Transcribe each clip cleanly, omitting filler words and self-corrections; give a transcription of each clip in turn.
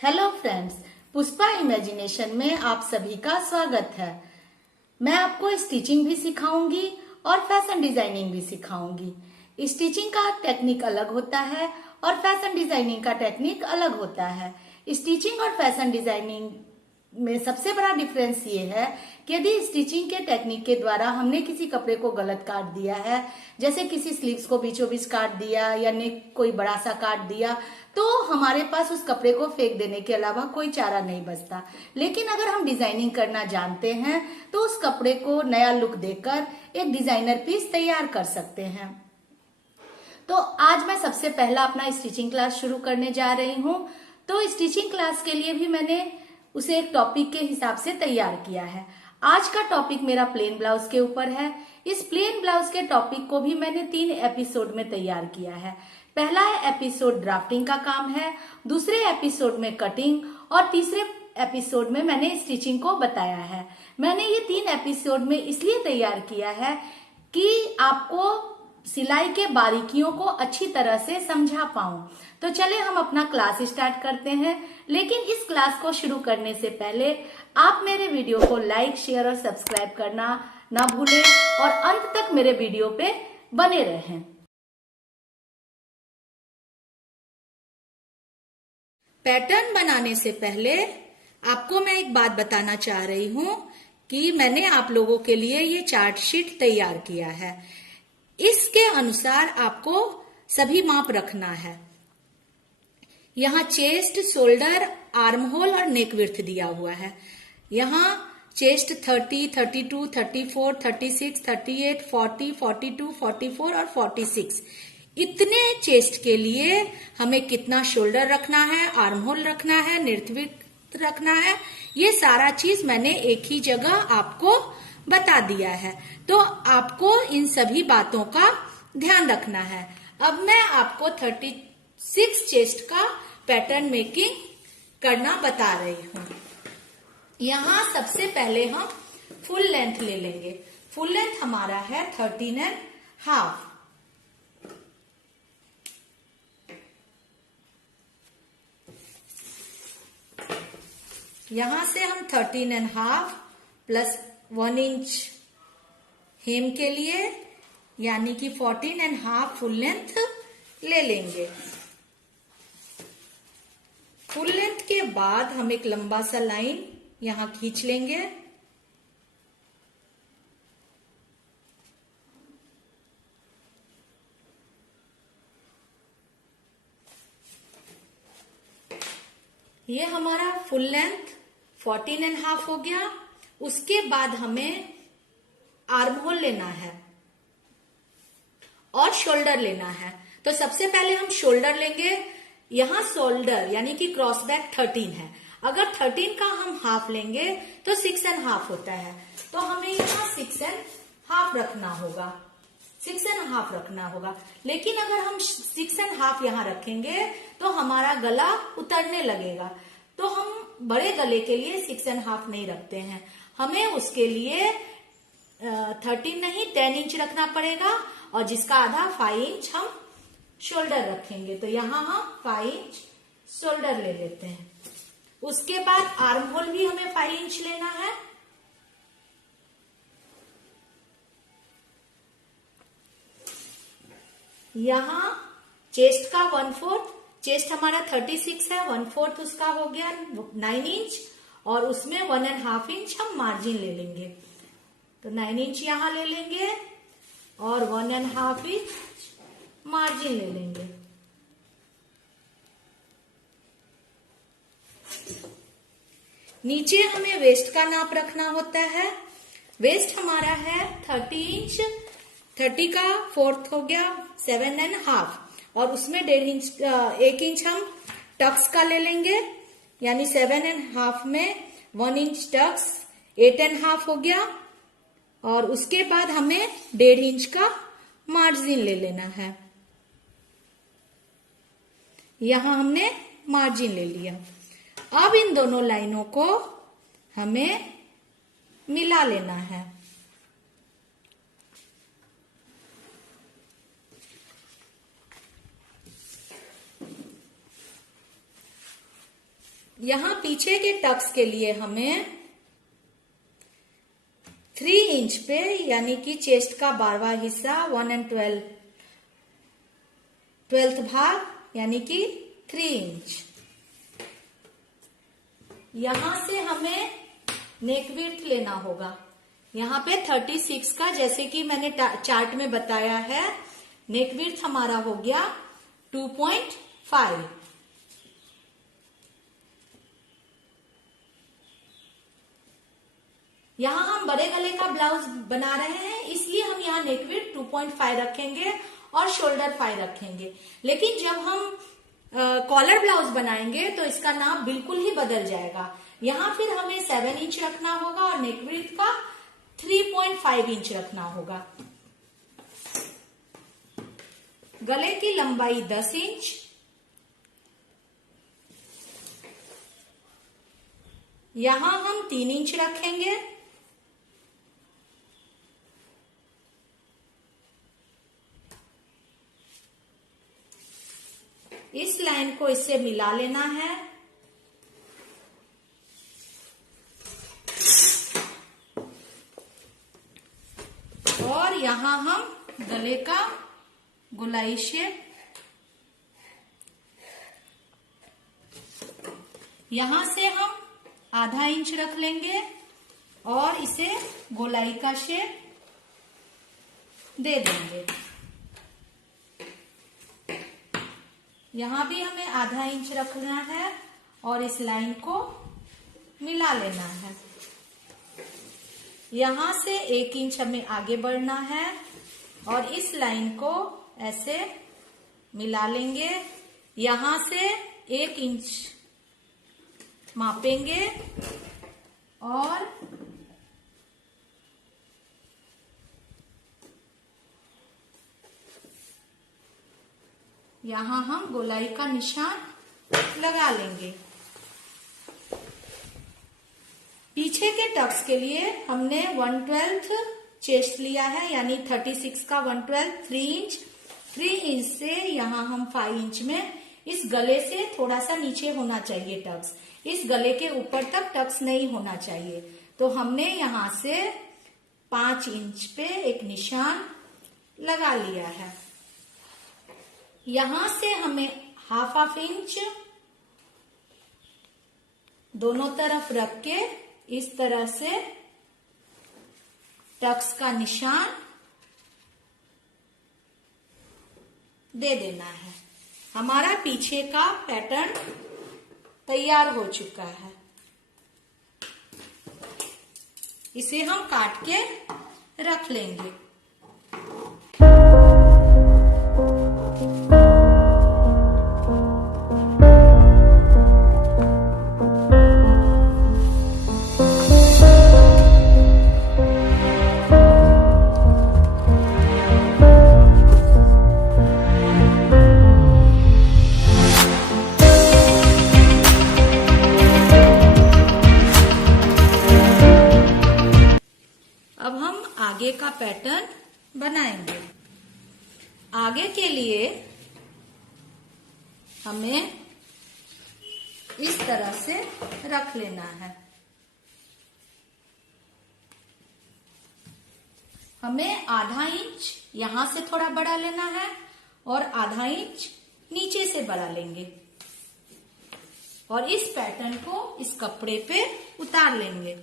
Hello friends, Pushpa imagination में आप सभी का स्वागत है। मैं आपको स्टिचिंग भी सिखाऊंगी और फैशन डिजाइनिंग भी सिखाऊंगी। स्टिचिंग का टेक्निक अलग होता है और फैशन डिजाइनिंग का टेक्निक अलग होता है। स्टिचिंग और फैशन डिजाइनिंग में सबसे बड़ा डिफरेंस ये है कि यदि स्टिचिंग के टेक्निक के द्वारा हमने किसी कपड़े को गलत काट दिया है, जैसे किसी स्लीव्स को बीचों बीच काट दिया या नेक कोई बड़ा सा काट दिया, तो हमारे पास उस कपड़े को फेंक देने के अलावा कोई चारा नहीं बचता। लेकिन अगर हम डिजाइनिंग करना जानते हैं तो उस कपड़े को नया लुक देकर एक डिजाइनर पीस तैयार कर सकते हैं। तो आज मैं सबसे पहला अपना स्टिचिंग क्लास शुरू करने जा रही हूँ। तो स्टिचिंग क्लास के लिए भी मैंने उसे एक टॉपिक के हिसाब से तैयार किया है। आज का टॉपिक मेरा प्लेन ब्लाउज के ऊपर है। इस प्लेन ब्लाउज के टॉपिक को भी मैंने 3 एपिसोड में तैयार किया है। पहला एपिसोड ड्राफ्टिंग का काम है, दूसरे एपिसोड में कटिंग और तीसरे एपिसोड में मैंने स्टिचिंग को बताया है। मैंने ये 3 एपिसोड में इसलिए तैयार किया है कि आपको सिलाई के बारीकियों को अच्छी तरह से समझा पाऊं। तो चले हम अपना क्लास स्टार्ट करते हैं। लेकिन इस क्लास को शुरू करने से पहले आप मेरे वीडियो को लाइक, शेयर और सब्सक्राइब करना ना भूलें और अंत तक मेरे वीडियो पे बने रहें। पैटर्न बनाने से पहले आपको मैं एक बात बताना चाह रही हूं कि मैंने आप लोगों के लिए ये चार्ट शीट तैयार किया है। इसके अनुसार आपको सभी माप रखना है। यहाँ चेस्ट, शोल्डर, आर्म होल और नेक विड्थ दिया हुआ है। यहाँ चेस्ट 30, 32, 34, 36, 38, 40, 42, 44 और 46। इतने चेस्ट के लिए हमें कितना शोल्डर रखना है, आर्म होल रखना है, नेक विड्थ रखना है, ये सारा चीज मैंने एक ही जगह आपको बता दिया है। तो आपको इन सभी बातों का ध्यान रखना है। अब मैं आपको 36 चेस्ट का पैटर्न मेकिंग करना बता रही हूँ। यहाँ सबसे पहले हम फुल लेंथ ले लेंगे। फुल लेंथ हमारा है 13.5। यहां से हम 13.5 प्लस 1 इंच हेम के लिए यानी कि 14.5 फुल लेंथ ले लेंगे। फुल लेंथ के बाद हम एक लंबा सा लाइन यहां खींच लेंगे। ये हमारा फुल लेंथ 14.5 हो गया। उसके बाद हमें आर्म होल लेना है और शोल्डर लेना है। तो सबसे पहले हम शोल्डर लेंगे। यहाँ शोल्डर यानी कि क्रॉस बैक 13 है। अगर 13 का हम हाफ लेंगे तो 6.5 होता है। तो हमें यहाँ 6.5 रखना होगा। 6.5 रखना होगा। लेकिन अगर हम 6.5 यहाँ रखेंगे तो हमारा गला उतरने लगेगा। तो हम बड़े गले के लिए 6.5 नहीं रखते हैं। हमें उसके लिए 13 नहीं 10 इंच रखना पड़ेगा और जिसका आधा 5 इंच हम शोल्डर रखेंगे। तो यहाँ हम 5 इंच शोल्डर ले लेते हैं। उसके बाद आर्म होल भी हमें 5 इंच लेना है। यहाँ चेस्ट का 1/4, चेस्ट हमारा 36 है, 1/4 उसका हो गया 9 इंच और उसमें 1.5 इंच हम मार्जिन ले लेंगे। तो 9 इंच यहां ले लेंगे और 1.5 इंच मार्जिन ले लेंगे। नीचे हमें वेस्ट का नाप रखना होता है। वेस्ट हमारा है 30 इंच। 30 का 4th हो गया 7.5 और उसमें 1 इंच हम टक्स का ले लेंगे यानी 7.5 में 1 इंच टक्स 8.5 हो गया। और उसके बाद हमें 1.5 इंच का मार्जिन ले लेना है। यहां हमने मार्जिन ले लिया। अब इन दोनों लाइनों को हमें मिला लेना है। यहां पीछे के टक्स के लिए हमें 3 इंच पे, यानी कि चेस्ट का 12वां हिस्सा 1/12 भाग, यानी कि 3 इंच। यहां से हमें नेक विड्थ लेना होगा। यहाँ पे 36 का, जैसे कि मैंने चार्ट में बताया है, नेक विड्थ हमारा हो गया 2.5। यहाँ हम बड़े गले का ब्लाउज बना रहे हैं, इसलिए हम यहाँ नेक विड्थ 2.5 रखेंगे और शोल्डर 5 रखेंगे। लेकिन जब हम कॉलर ब्लाउज बनाएंगे तो इसका नाप बिल्कुल ही बदल जाएगा। यहाँ फिर हमें 7 इंच रखना होगा और नेक विड्थ का 3.5 इंच रखना होगा। गले की लंबाई 10 इंच, यहां हम 3 इंच रखेंगे। इस लाइन को इससे मिला लेना है और यहां हम गले का गोलाई शेप, यहां से हम आधा इंच रख लेंगे और इसे गोलाई का शेप दे देंगे। यहां भी हमें आधा इंच रखना है और इस लाइन को मिला लेना है। यहां से 1 इंच हमें आगे बढ़ना है और इस लाइन को ऐसे मिला लेंगे। यहां से 1 इंच मापेंगे और यहां हम गोलाई का निशान लगा लेंगे। पीछे के टक्स के लिए हमने 1/12 चेस्ट लिया है, यानी 36 का 1/12 3 इंच। 3 इंच से यहां हम 5 इंच में, इस गले से थोड़ा सा नीचे होना चाहिए टक्स, इस गले के ऊपर तक टक्स नहीं होना चाहिए। तो हमने यहां से 5 इंच पे एक निशान लगा लिया है। यहां से हमें ½ इंच दोनों तरफ रख के इस तरह से टक्स का निशान दे देना है। हमारा पीछे का पैटर्न तैयार हो चुका है। इसे हम काट के रख लेंगे। अब हम आगे का पैटर्न बनाएंगे। आगे के लिए हमें इस तरह से रख लेना है। हमें ½ इंच यहां से थोड़ा बड़ा लेना है और ½ इंच नीचे से बड़ा लेंगे और इस पैटर्न को इस कपड़े पे उतार लेंगे।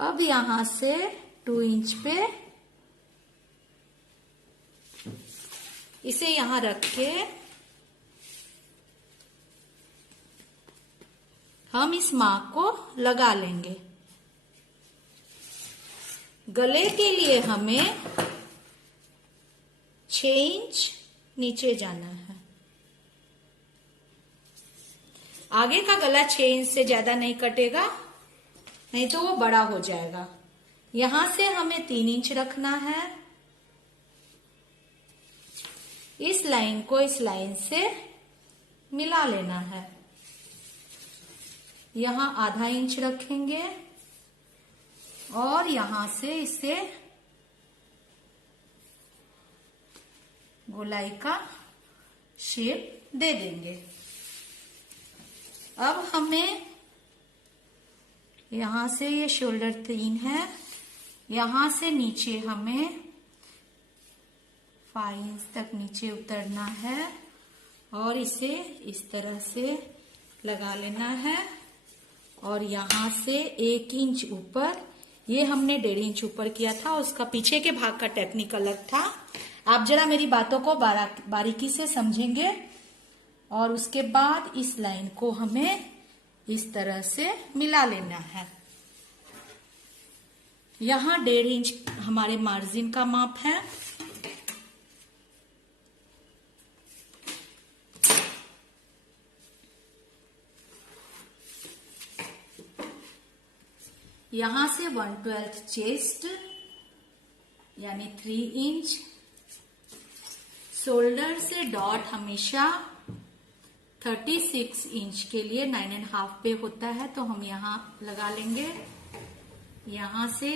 अब यहां से 2 इंच पे इसे यहां रख के हम इस मार्क को लगा लेंगे। गले के लिए हमें 6 इंच नीचे जाना है। आगे का गला 6 इंच से ज्यादा नहीं कटेगा, नहीं तो वो बड़ा हो जाएगा। यहां से हमें 3 इंच रखना है। इस लाइन को इस लाइन से मिला लेना है। यहां आधा इंच रखेंगे और यहां से इसे गोलाई का शेप दे देंगे। अब हमें यहां से ये शोल्डर 3 है, यहां से नीचे हमें 5 इंच तक नीचे उतरना है और इसे इस तरह से लगा लेना है। और यहां से 1 इंच ऊपर, ये हमने 1.5 इंच ऊपर किया था, उसका पीछे के भाग का टेक्निक अलग था। आप जरा मेरी बातों को बारीकी से समझेंगे। और उसके बाद इस लाइन को हमें इस तरह से मिला लेना है। यहां 1.5 इंच हमारे मार्जिन का माप है। यहां से 1/12 चेस्ट यानी 3 इंच। शोल्डर से डॉट हमेशा 36 इंच के लिए 9.5 पे होता है, तो हम यहाँ लगा लेंगे। यहाँ से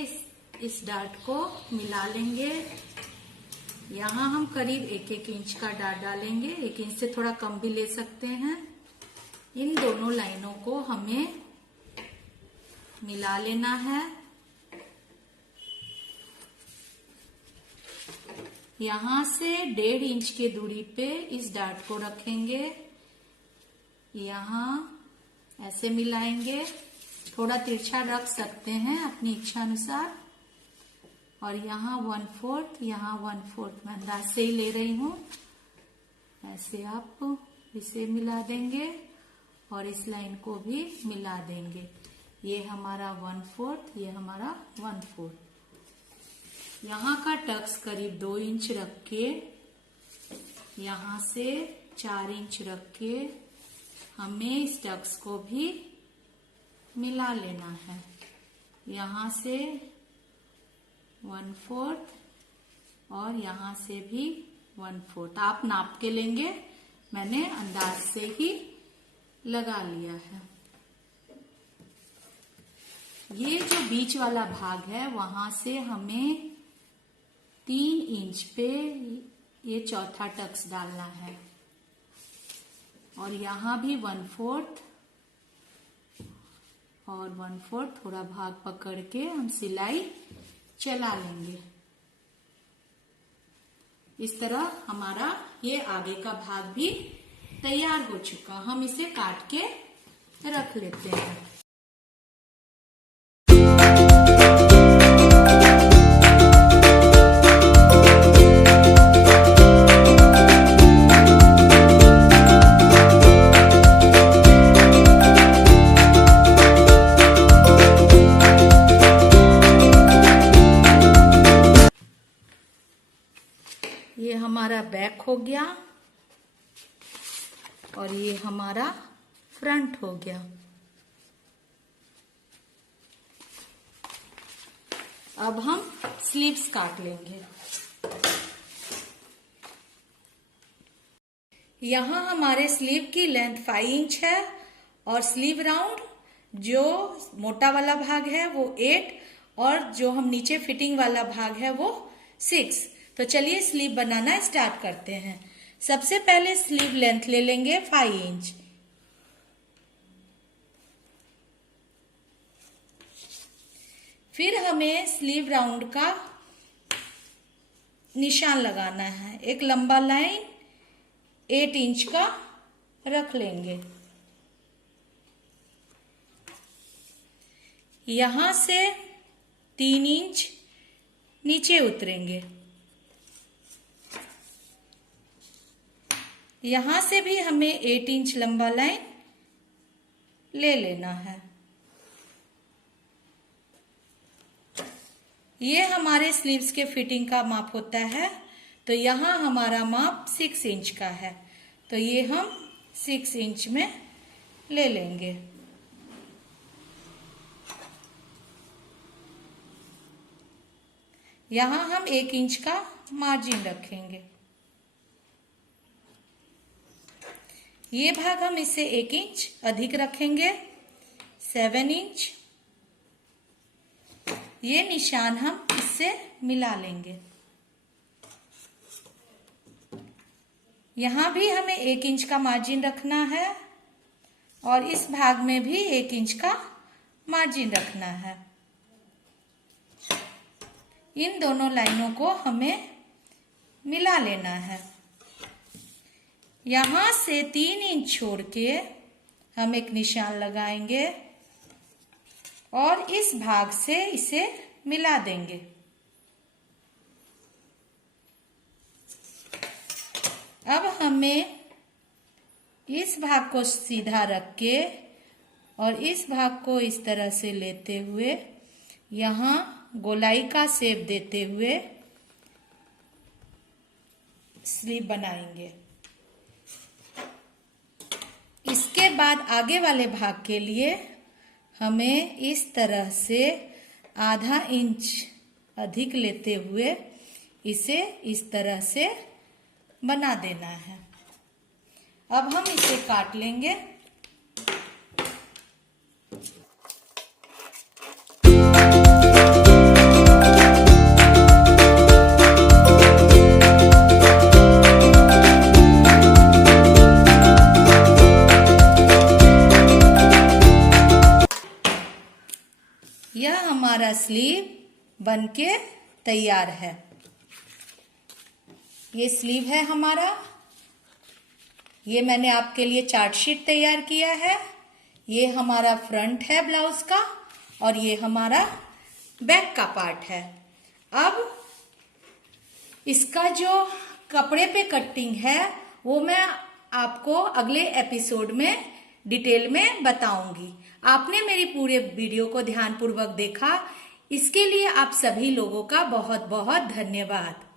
इस डार्ट को मिला लेंगे। यहाँ हम करीब 1-1 इंच का डार्ट डालेंगे, 1 इंच से थोड़ा कम भी ले सकते हैं। इन दोनों लाइनों को हमें मिला लेना है। यहाँ से 1.5 इंच की दूरी पे इस डार्ट को रखेंगे। यहाँ ऐसे मिलाएंगे, थोड़ा तिरछा रख सकते हैं अपनी इच्छा अनुसार। और यहाँ 1/4, यहाँ 1/4 मैं अंदाज से ही ले रही हूँ। ऐसे आप इसे मिला देंगे और इस लाइन को भी मिला देंगे। ये हमारा 1/4, ये हमारा 1/4। यहाँ का टक्स करीब 2 इंच रख के, यहाँ से 4 इंच रख के हमें इस टक्स को भी मिला लेना है। यहाँ से 1/4 और यहाँ से भी 1/4। आप नाप के लेंगे, मैंने अंदाज से ही लगा लिया है। ये जो बीच वाला भाग है वहां से हमें 3 इंच पे ये चौथा टक्स डालना है। और यहाँ भी 1/4 और 1/4 थोड़ा भाग पकड़ के हम सिलाई चला लेंगे। इस तरह हमारा ये आगे का भाग भी तैयार हो चुका। हम इसे काट के रख लेते हैं। ये हमारा बैक हो गया और ये हमारा फ्रंट हो गया। अब हम स्लीव्स काट लेंगे। यहाँ हमारे स्लीव की लेंथ 5 इंच है और स्लीव राउंड जो मोटा वाला भाग है वो 8 और जो हम नीचे फिटिंग वाला भाग है वो 6। तो चलिए स्लीव बनाना स्टार्ट करते हैं। सबसे पहले स्लीव लेंथ ले लेंगे 5 इंच। फिर हमें स्लीव राउंड का निशान लगाना है। एक लंबा लाइन 8 इंच का रख लेंगे। यहां से 3 इंच नीचे उतरेंगे। यहां से भी हमें 8 इंच लंबा लाइन ले लेना है। ये हमारे स्लीव्स के फिटिंग का माप होता है। तो यहाँ हमारा माप 6 इंच का है, तो ये हम 6 इंच में ले लेंगे। यहां हम 1 इंच का मार्जिन रखेंगे। ये भाग हम इससे 1 इंच अधिक रखेंगे, 7 इंच। ये निशान हम इससे मिला लेंगे। यहां भी हमें 1 इंच का मार्जिन रखना है और इस भाग में भी 1 इंच का मार्जिन रखना है। इन दोनों लाइनों को हमें मिला लेना है। यहां से 3 इंच छोड़ के हम एक निशान लगाएंगे और इस भाग से इसे मिला देंगे। अब हमें इस भाग को सीधा रख के और इस भाग को इस तरह से लेते हुए यहाँ गोलाई का शेप देते हुए स्लीव बनाएंगे। इसके बाद आगे वाले भाग के लिए हमें इस तरह से आधा इंच अधिक लेते हुए इसे इस तरह से बना देना है। अब हम इसे काट लेंगे। यह हमारा स्लीव बनके तैयार है। ये स्लीव है हमारा। ये मैंने आपके लिए चार्ट शीट तैयार किया है। ये हमारा फ्रंट है ब्लाउज का और ये हमारा बैक का पार्ट है। अब इसका जो कपड़े पे कटिंग है वो मैं आपको अगले एपिसोड में डिटेल में बताऊंगी। आपने मेरी पूरे वीडियो को ध्यानपूर्वक देखा, इसके लिए आप सभी लोगों का बहुत बहुत धन्यवाद।